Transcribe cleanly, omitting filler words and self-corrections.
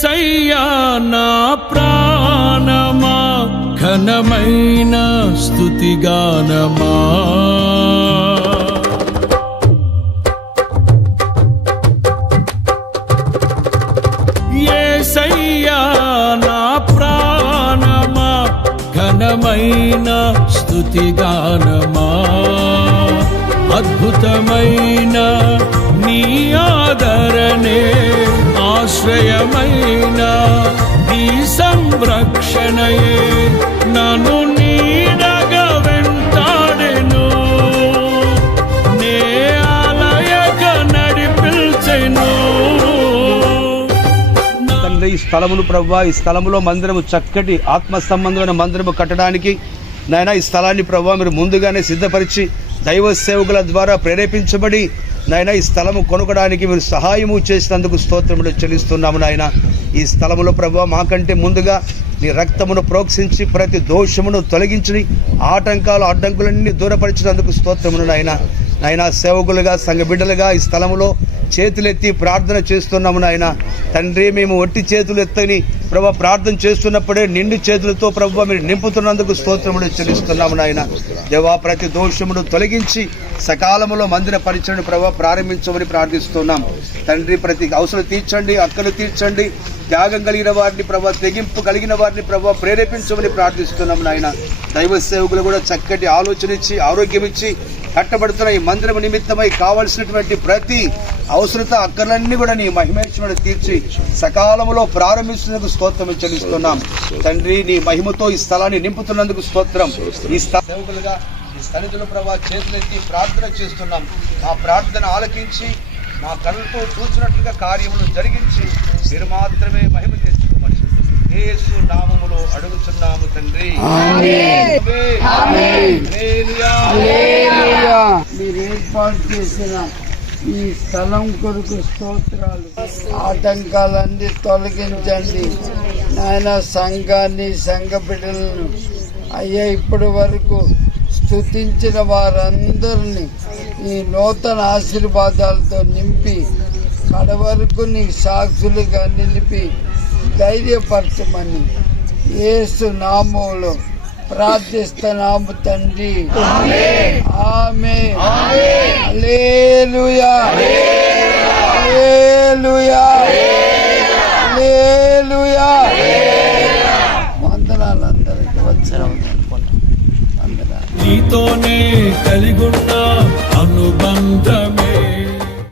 యేసయ్యా నా ప్రాణమా ఘనమైన స్తుతిగానమా యేసయ్యా నా ప్రాణమా ఘనమైన స్తుతిగానమా అద్భుతమైన నీ ఆదరణే ఆశ్రయమైన నీ సంరక్షణయే నన్ను నీడగా వెంటాడెను నే ఆలయక నడిపించెను. తండ్రి, ఈ స్థలమును ప్రభువా, ఈ స్థలములో మందిరము చక్కటి ఆత్మ సంబంధమైన మందిరము కట్టడానికి నాయన ఈ స్థలాన్ని ప్రభువా మీరు ముందుగానే సిద్ధపరిచి దైవ సేవకుల ద్వారా ప్రేరేపించబడి నాయన ఈ స్థలము కొనుగడానికి మీరు సహాయము చేసినందుకు స్తోత్రములు చెల్లిస్తున్నాము. నాయన ఈ స్థలములో ప్రభువా మాకంటే ముందుగా నీ రక్తమును ప్రోక్షించి ప్రతి దోషమును తొలగించి ఆటంకాలు అడ్డంకులన్నీ దూరపరిచినందుకు స్తోత్రములు. నాయన సేవకులుగా సంఘ బిడ్డలుగా ఈ స్థలములో చేతులెత్తి ప్రార్థన చేస్తున్నాము. నాయన తండ్రి, మేము ఒట్టి చేతులు ఎత్తని ప్రభా ప్రార్థన చేస్తున్నప్పుడే నిండు చేతులతో ప్రభు మీరు నింపుతున్నందుకు స్తోత్రములు చెల్లిస్తున్నాము. నాయన దేవా, ప్రతి దోషమును తొలగించి సకాలములో మందిర పరిచయను ప్రభా ప్రారంభించమని ప్రార్థిస్తున్నాం. తండ్రి, ప్రతి అవసరం తీర్చండి, అక్కలు తీర్చండి, త్యాగం కలిగిన వారిని ప్రభా, తెగింపు కలిగిన వారిని ప్రభా ప్రేరేపించమని ప్రార్థిస్తున్నాం. నాయన దైవ సేవకులు కూడా చక్కటి ఆలోచన ఇచ్చి ఆరోగ్యం ఇచ్చి కట్టబడుతున్న ఈ మందిరం నిమిత్తమై కావలసినటువంటి ప్రతి అవసరత అక్కర్లన్నీ కూడా నీ మహిమేశ్వరుడు తీర్చి సకాలంలో ప్రారంభిస్తున్నందుకు స్తోత్రం చెల్లిస్తున్నాం. తండ్రి, నీ మహిమతో ఈ స్థలాన్ని నింపుతున్నందుకు స్తోత్రం. ఈ సేవకులుగా ఈ సన్నిధుల ప్రభా చేతులెత్తి ప్రార్థన చేస్తున్నాం. మా ప్రార్థన ఆలకించి మా కళ్ళతో చూసినట్లుగా కార్యములు జరిగించి మీరు మాత్రమే మహిమ తెచ్చుకోమని యేసు నామములో అడుగుతున్నాము తండ్రి. మీరు ఏర్పాటు చేసిన ఈ స్థలం కొరకు స్తోత్రాలు. ఆటంకాలన్నీ తొలగించండి నాయన. సంఘాన్ని, సంఘ బిడ్డలను అయ్యా ఇప్పటి వరకు స్తుతించిన వారందరినీ ఈ నూతన ఆశీర్వాదాలతో నింపి కడవరకు నీ సాక్షులుగా నిలిపి ధైర్యపరచమని యేసు నామములో ప్రార్థిస్తున్నాము తండ్రి. ఆమేన్. హల్లెలూయా, హల్లెలూయా, హల్లెలూయా. వందనాలు అందరికి వచ్చారు. నీతోనే కలిగుంట